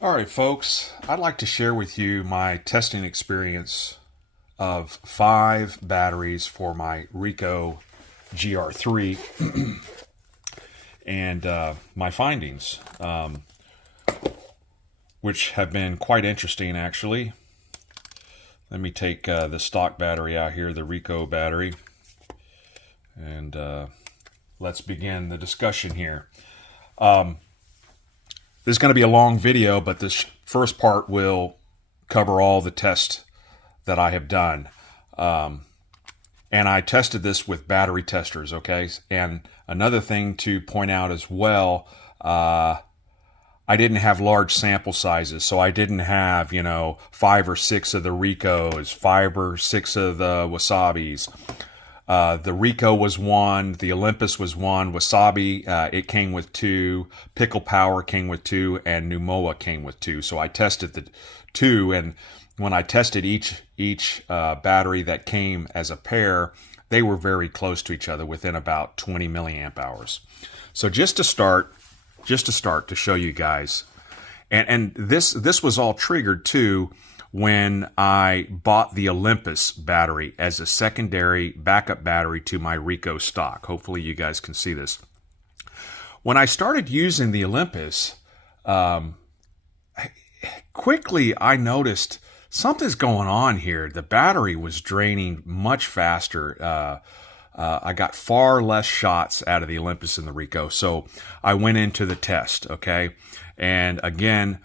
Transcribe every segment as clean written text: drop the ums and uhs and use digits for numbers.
All right, folks, I'd like to share with you my testing experience of 5 batteries for my Ricoh GR3 and my findings, which have been quite interesting, actually. Let me take the stock battery out here, the Ricoh battery, and let's begin the discussion here. This is going to be a long video, but this first part will cover all the tests that I have done. And I tested this with battery testers, okay? And another thing to point out as well, I didn't have large sample sizes, so I didn't have, 5 or 6 of the Ricohs, 5 or 6 of the Wasabis. The Ricoh was 1, the Olympus was 1, Wasabi, it came with 2, Pickle Power came with 2, and Newmowa came with 2. So I tested the 2, and when I tested each battery that came as a pair, they were very close to each other within about 20 milliamp hours. So just to start to show you guys, and this was all triggered too when I bought the Olympus battery as a secondary backup battery to my Ricoh stock. Hopefully you guys can see this. When I started using the Olympus, quickly I noticed something's going on here. The battery was draining much faster. I got far less shots out of the Olympus than the Ricoh, so I went into the test, okay? And again,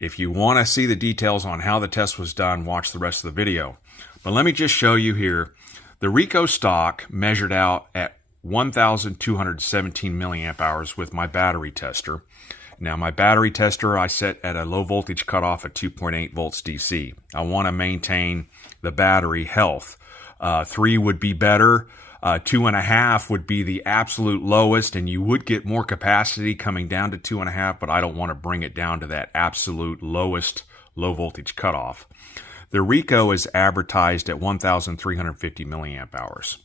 if you want to see the details on how the test was done, watch the rest of the video. But let me just show you here. The Ricoh stock measured out at 1,217 milliamp hours with my battery tester. Now, my battery tester I set at a low voltage cutoff at 2.8 volts DC. I want to maintain the battery health. 3 would be better. 2.5 would be the absolute lowest, and you would get more capacity coming down to 2.5, but I don't want to bring it down to that absolute lowest low voltage cutoff. The Ricoh is advertised at 1,350 milliamp hours.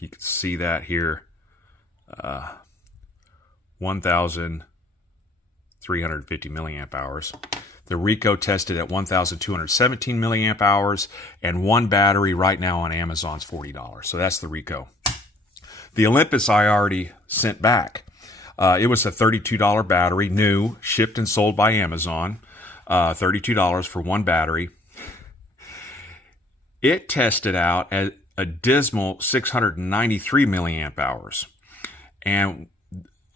You can see that here, 1,350 milliamp hours. The Ricoh tested at 1,217 milliamp hours, and one battery right now on Amazon's $40. So that's the Ricoh. The Olympus I already sent back. It was a $32 battery, new, shipped and sold by Amazon. $32 for one battery. It tested out at a dismal 693 milliamp hours. And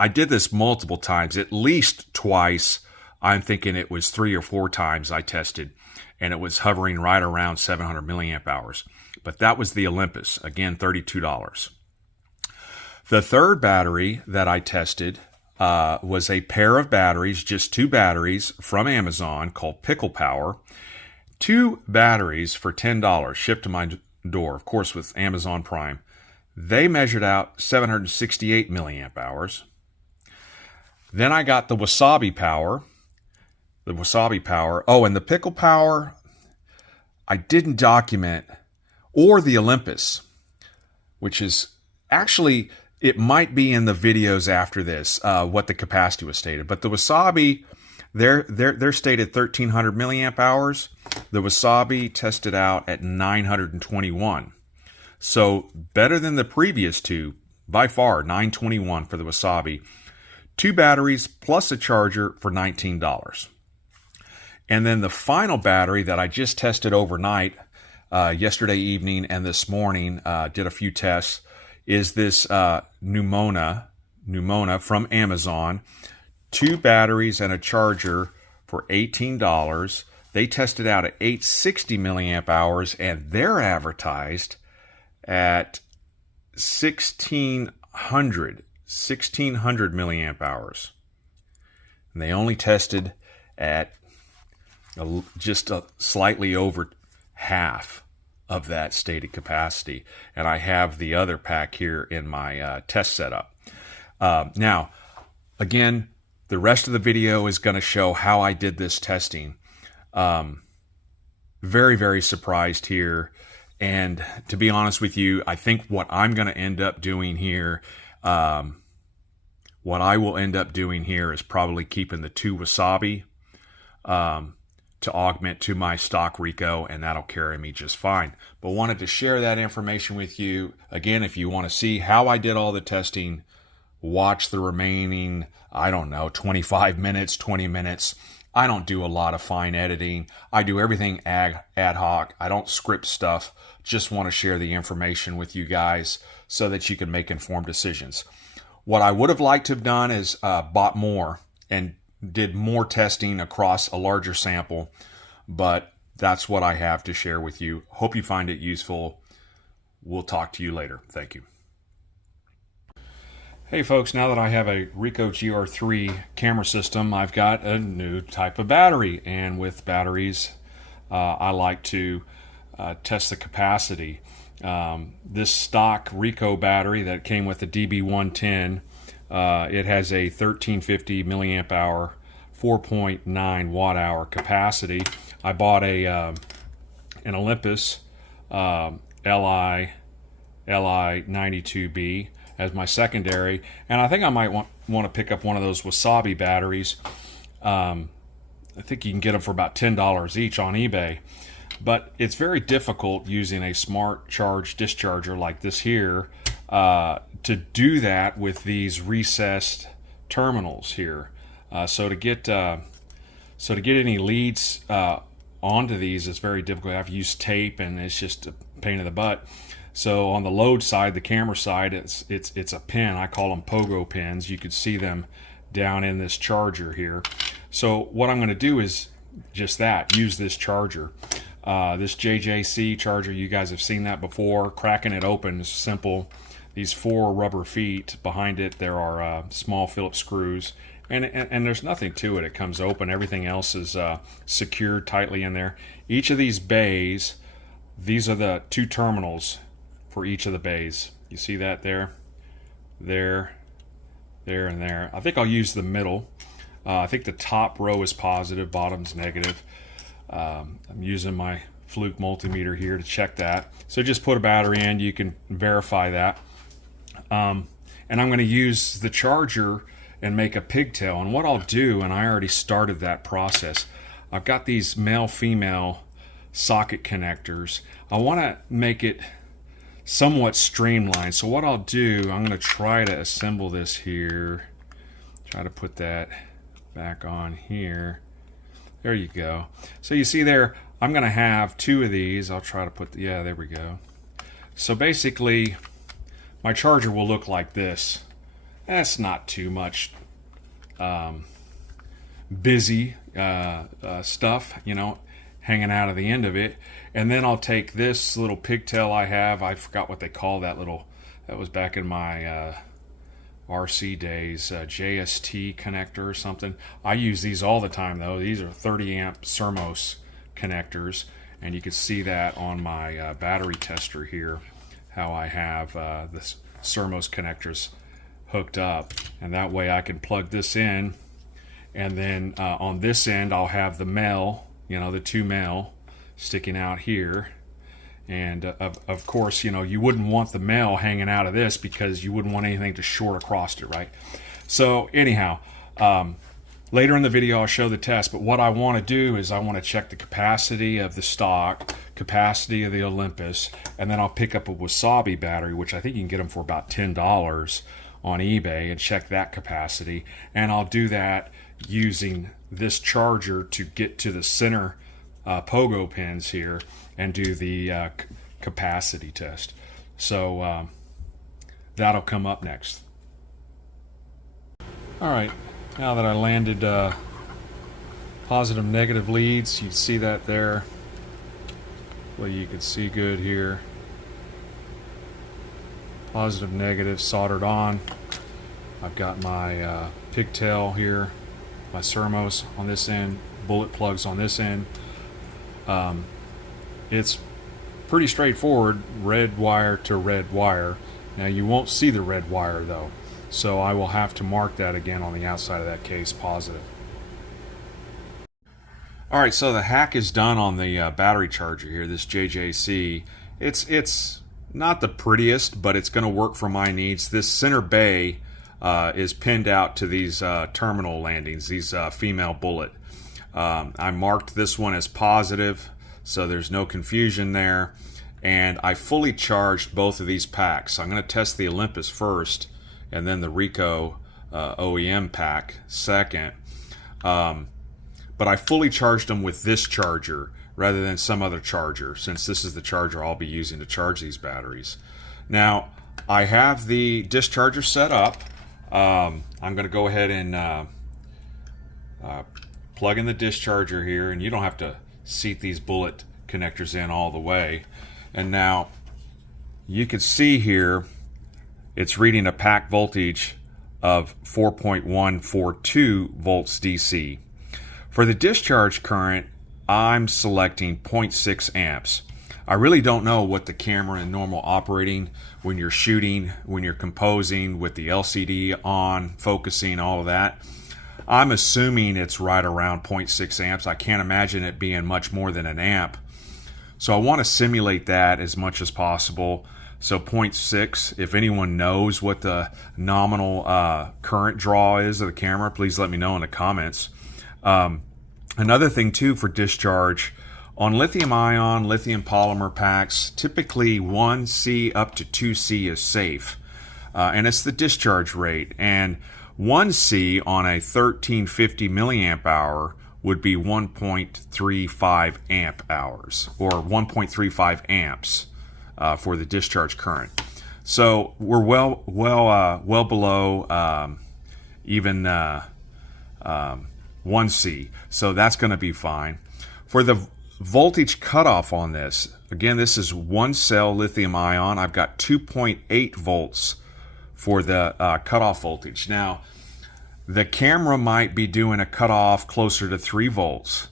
I did this multiple times, at least twice. I'm thinking it was 3 or 4 times I tested, and it was hovering right around 700 milliamp hours. But that was the Olympus, again, $32. The third battery that I tested was a pair of batteries, just 2 batteries from Amazon called Pickle Power. 2 batteries for $10 shipped to my door, of course, with Amazon Prime. They measured out 768 milliamp hours. Then I got the Wasabi Power. Oh, and the Pickle Power, I didn't document, or the Olympus, which is actually, it might be in the videos after this, what the capacity was stated. But the Wasabi, they're stated 1,300 milliamp hours. The Wasabi tested out at 921. So better than the previous 2, by far, 921 for the Wasabi. 2 batteries plus a charger for $19. And then the final battery that I just tested overnight, yesterday evening and this morning, did a few tests, is this Newmowa from Amazon. 2 batteries and a charger for $18. They tested out at 860 milliamp hours, and they're advertised at 1,600 milliamp hours. And they only tested at just slightly over half of that stated capacity. And I have the other pack here in my test setup. Now, again, the rest of the video is going to show how I did this testing. Very, very surprised here. And to be honest with you, I think what I'm going to end up doing here, what I will end up doing here is probably keeping the 2 Wasabi to augment to my stock Ricoh, and that'll carry me just fine. But wanted to share that information with you. Again, if you want to see how I did all the testing, watch the remaining, I don't know, 25 minutes, 20 minutes. I don't do a lot of fine editing. I do everything ad hoc. I don't script stuff. Just want to share the information with you guys so that you can make informed decisions. What I would have liked to have done is bought more and did more testing across a larger sample, but that's what I have to share with you. Hope you find it useful. We'll talk to you later. Thank you. Hey folks, now that I have a Ricoh GR3 camera system, I've got a new type of battery, and with batteries I like to test the capacity. This stock Ricoh battery that came with the DB-110, it has a 1350 milliamp hour, 4.9 watt hour capacity. I bought an Olympus Li-92B as my secondary, and I think I might want to pick up one of those Wasabi batteries. I think you can get them for about $10 each on eBay, but it's very difficult using a smart charge discharger like this here to do that with these recessed terminals here. So to get any leads onto these, it's very difficult. I have to use tape, and it's just a pain in the butt. So on the load side, the camera side, it's a pin. I call them pogo pins. You could see them down in this charger here. So what I'm going to do is just that, use this charger. This JJC charger, you guys have seen that before. Cracking it open is simple. These 4 rubber feet behind it, there are small Phillips screws, and there's nothing to it. It comes open. Everything else is secured tightly in there. Each of these bays, these are the 2 terminals for each of the bays. You see that there, there, and there. I think I'll use the middle. I think the top row is positive, bottom's negative. I'm using my Fluke multimeter here to check that. So just put a battery in, you can verify that. And I'm going to use the charger and make a pigtail. And what I'll do, and I already started that process, I've got these male-female socket connectors. I want to make it somewhat streamlined. So what I'll do, I'm going to try to assemble this here. Try to put that back on here. There you go. So you see there, I'm going to have 2 of these. I'll try to put, yeah, there we go. So basically, my charger will look like this. That's not too much busy stuff, you know, hanging out of the end of it. And then I'll take this little pigtail I have. I forgot what they call that little, that was back in my RC days, JST connector or something. I use these all the time though. These are 30 amp Sermos connectors, and you can see that on my battery tester here, how I have this Sermos connectors hooked up, and that way I can plug this in, and then on this end I'll have the male, you know, the 2 male sticking out here. And of course, you know, you wouldn't want the male hanging out of this because you wouldn't want anything to short across it, right? So anyhow, later in the video I'll show the test, but what I want to do is I want to check the capacity of the stock, capacity of the Olympus, and then I'll pick up a Wasabi battery, which I think you can get them for about $10 on eBay, and check that capacity. And I'll do that using this charger to get to the center pogo pins here and do the capacity test. So that'll come up next. All right, now that I landed positive negative leads, you see that there. Well, you can see good here. Positive negative soldered on. I've got my pigtail here, my Sermos on this end, bullet plugs on this end. It's pretty straightforward, red wire to red wire. Now you won't see the red wire though, so I will have to mark that again on the outside of that case positive. Alright, so the hack is done on the battery charger here, this JJC. It's not the prettiest, but it's going to work for my needs. This center bay is pinned out to these terminal landings, these female bullet. I marked this one as positive, so there's no confusion there. And I fully charged both of these packs. So I'm going to test the Olympus first, and then the Ricoh OEM pack second. But I fully charged them with this charger rather than some other charger, since this is the charger I'll be using to charge these batteries. Now, I have the discharger set up. I'm going to go ahead and plug in the discharger here, and you don't have to seat these bullet connectors in all the way. And now you can see here it's reading a pack voltage of 4.142 volts DC. For the discharge current, I'm selecting 0.6 amps. I really don't know what the camera in normal operating, when you're shooting, when you're composing with the LCD on, focusing, all of that. I'm assuming it's right around 0.6 amps. I can't imagine it being much more than an amp. So I want to simulate that as much as possible. So 0.6, if anyone knows what the nominal current draw is of the camera, please let me know in the comments. Another thing too for discharge, on lithium ion, lithium polymer packs, typically 1C up to 2C is safe. And it's the discharge rate. And 1C on a 1350 milliamp hour would be 1.35 amp hours, or 1.35 amps for the discharge current. So we're well below even 1C, so that's going to be fine. For the voltage cutoff on this, again, this is one cell lithium ion. I've got 2.8 volts for the cutoff voltage. Now, the camera might be doing a cutoff closer to 3 volts,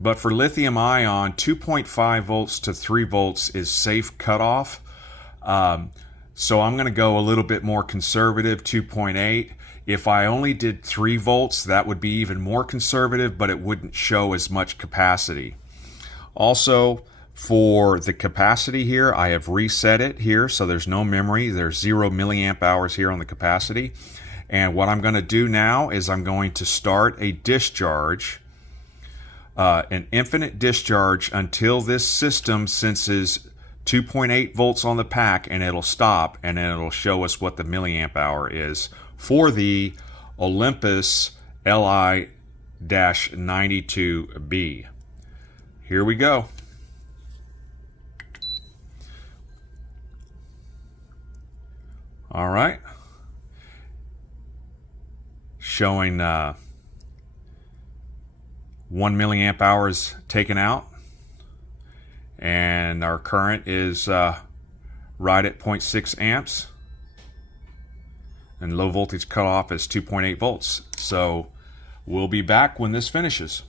but for lithium ion, 2.5 volts to 3 volts is safe cutoff. So I'm going to go a little bit more conservative, 2.8. If I only did 3 volts, that would be even more conservative, but it wouldn't show as much capacity. Also, for the capacity here, I have reset it here, so there's no memory. There's 0 milliamp hours here on the capacity. And what I'm going to do now is I'm going to start a discharge, an infinite discharge, until this system senses 2.8 volts on the pack, and it'll stop, and then it'll show us what the milliamp hour is for the Olympus Li-92B. Here we go. All right. Showing 1 milliamp hours taken out. And our current is right at 0.6 amps. And low voltage cutoff is 2.8 volts. So we'll be back when this finishes.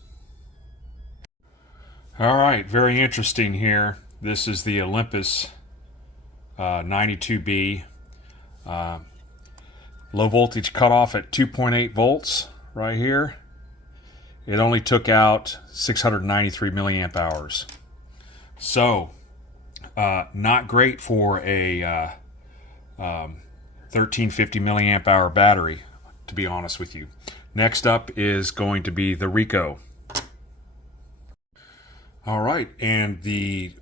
All right, very interesting here. This is the Olympus 92B. Low voltage cutoff at 2.8 volts right here. It only took out 693 milliamp hours. So, not great for a 1350 milliamp hour battery, to be honest with you. Next up is going to be the Ricoh. All right, and the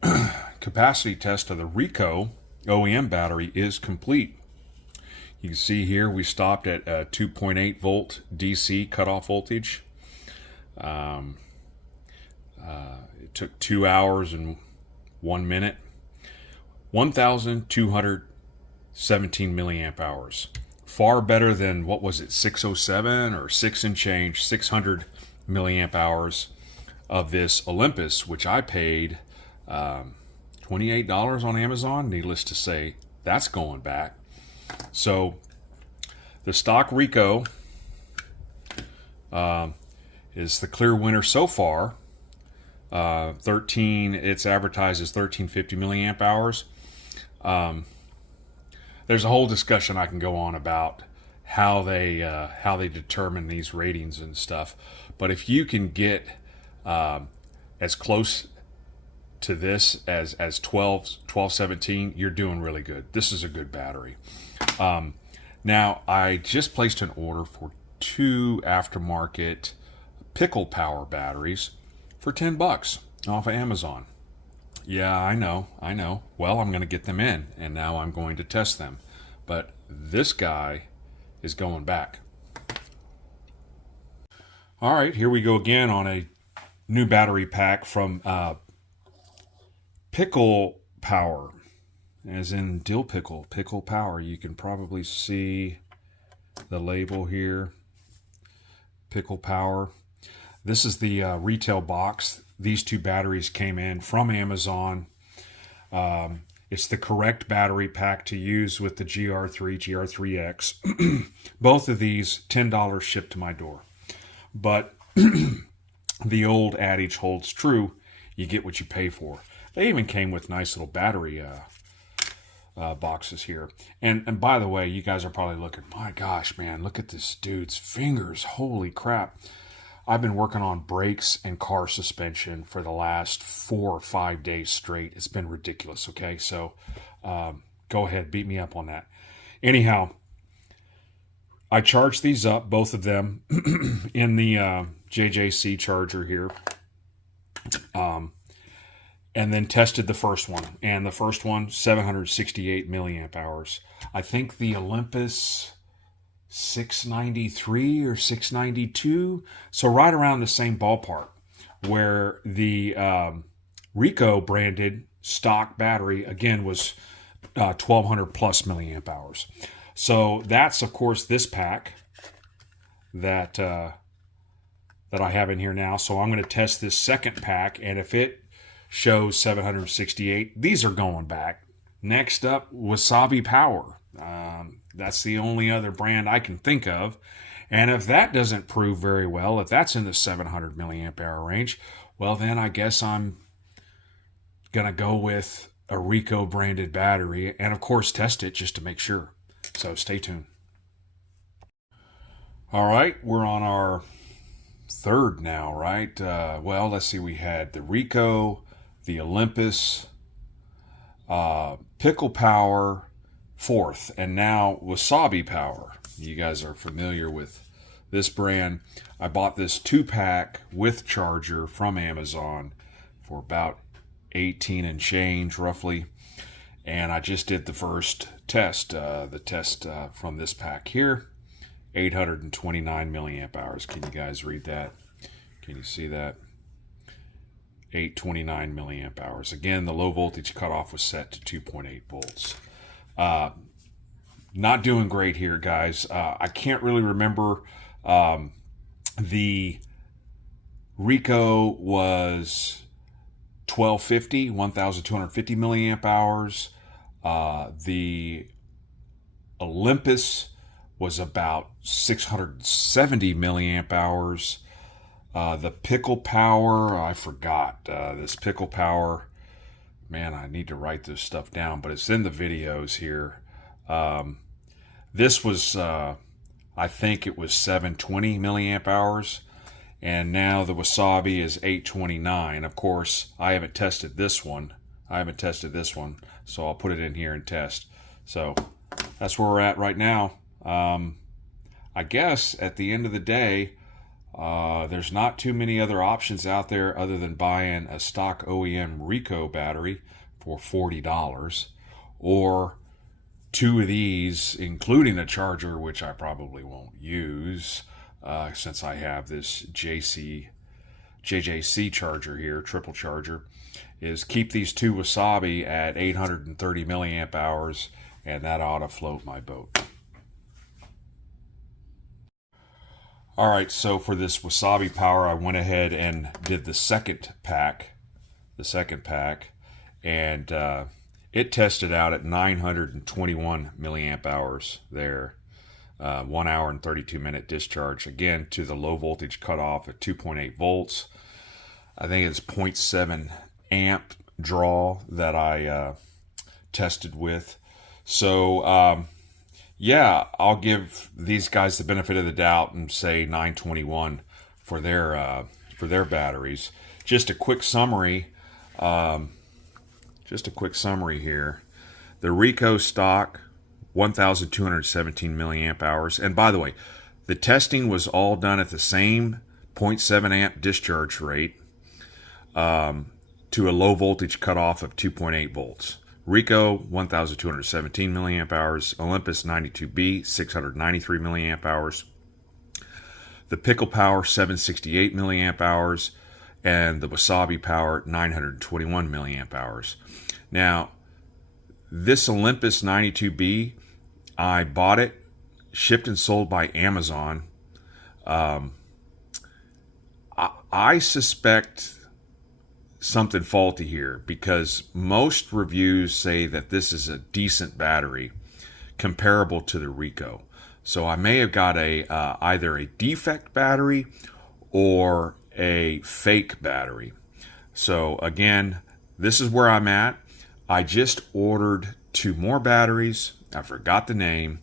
capacity test of the Ricoh OEM battery is complete. You can see here we stopped at 2.8 volt DC cutoff voltage. It took 2 hours and 1 minute. 1,217 milliamp hours. Far better than, what was it, 607 or 6 and change, 600 milliamp hours of this Olympus, which I paid $28 on Amazon. Needless to say, that's going back. So the stock Ricoh is the clear winner so far. It's advertised as 1350 milliamp hours. There's a whole discussion I can go on about how they determine these ratings and stuff. But if you can get as close to this as 1217, you're doing really good. This is a good battery. Now, I just placed an order for 2 aftermarket Pickle Power batteries for 10 bucks off of Amazon. Yeah, I know. Well, I'm going to get them in, and now I'm going to test them. But this guy is going back. All right, here we go again on a new battery pack from Pickle Power, as in dill pickle, Pickle Power. You can probably see the label here, Pickle Power. This is the retail box. These two batteries came in from Amazon. It's the correct battery pack to use with the GR3, GR3X. Both of these, $10 shipped to my door. But the old adage holds true, you get what you pay for. They even came with nice little battery boxes here. And by the way, you guys are probably looking, my gosh, man, look at this dude's fingers. Holy crap. I've been working on brakes and car suspension for the last 4 or 5 days straight. It's been ridiculous, okay? So go ahead, beat me up on that. Anyhow, I charged these up, both of them, in the JJC charger here. And then tested the first one. And the first one, 768 milliamp hours. I think the Olympus 693 or 692. So right around the same ballpark, where the Ricoh branded stock battery, again, was 1200 plus milliamp hours. So that's, of course, this pack that I have in here now. So I'm going to test this second pack, and if it shows 768, these are going back. Next up, Wasabi Power. That's the only other brand I can think of. And if that doesn't prove very well, if that's in the 700 milliamp hour range, well, then I guess I'm going to go with a Ricoh branded battery and, of course, test it just to make sure. So stay tuned. All right, we're on our third now, right? Well, let's see. We had the Ricoh, the Olympus, Pickle Power, fourth, and now Wasabi Power. You guys are familiar with this brand. I bought this 2-pack with charger from Amazon for about 18 and change roughly, and I just did the first test. The test from this pack here, 829 milliamp hours. Can you guys read that? Can you see that? 829 milliamp hours. Again, the low voltage cutoff was set to 2.8 volts. Not doing great here, guys. I can't really remember. The Ricoh was 1250 milliamp hours. The Olympus was about 670 milliamp hours. The Pickle Power, I forgot. This Pickle Power, man, I need to write this stuff down, but it's in the videos here. This was, I think it was 720 milliamp hours, and now the Wasabi is 829. Of course, I haven't tested this one. So I'll put it in here and test. So that's where we're at right now. I guess at the end of the day, there's not too many other options out there other than buying a stock OEM Ricoh battery for $40, or 2 of these, including a charger, which I probably won't use since I have this JJC charger here, triple charger, is keep these 2 Wasabi at 830 milliamp hours, and that ought to float my boat. All right, so for this Wasabi Power, I went ahead and did the second pack, and it tested out at 921 milliamp hours there. 1 hour and 32 minute discharge, again to the low voltage cutoff at 2.8 volts. I think it's 0.7 amp draw that I tested with. So yeah, I'll give these guys the benefit of the doubt and say 921 for their batteries. Just a quick summary. Here. The Ricoh stock, 1,217 milliamp hours. And by the way, the testing was all done at the same 0.7 amp discharge rate to a low voltage cutoff of 2.8 volts. Ricoh 1217 milliamp hours, Olympus 92B 693 milliamp hours, the Pickle Power 768 milliamp hours, and the Wasabi Power 921 milliamp hours. Now, this Olympus 92B, I bought it, shipped and sold by Amazon. I suspect something faulty here because most reviews say that this is a decent battery comparable to the Ricoh. So I may have got a either a defect battery or a fake battery. So again, this is where I'm at. I just ordered 2 more batteries. I forgot the name,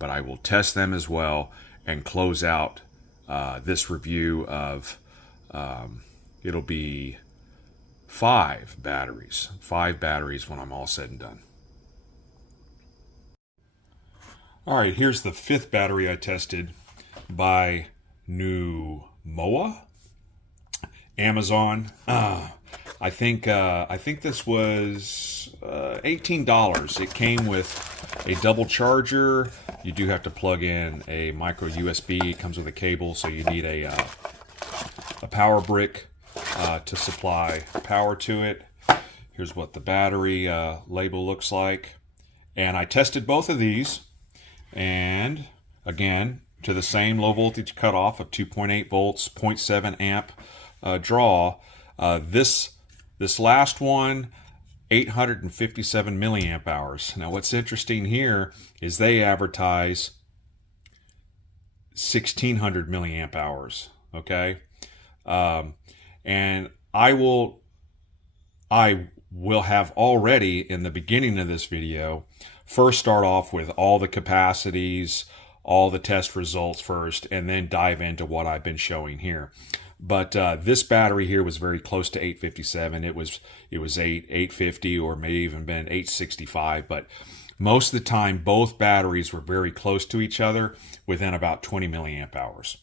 but I will test them as well and close out this review of it'll be 5 batteries when I'm all said and done. All right, here's the 5th battery I tested by Newmowa, Amazon. I think this was $18. It came with a double charger. You do have to plug in a micro USB. It comes with a cable, so you need a power brick to supply power to it. Here's what the battery label looks like. And I tested both of these, and again, to the same low voltage cutoff of 2.8 volts, 0.7 amp draw. This last one, 857 milliamp hours. Now what's interesting here is they advertise 1600 milliamp hours, okay? And I will have already in the beginning of this video first start off with all the capacities, all the test results first, and then dive into what I've been showing here. But this battery here was very close to 857. It was 850, or maybe even been 865. But most of the time, both batteries were very close to each other within about 20 milliamp hours.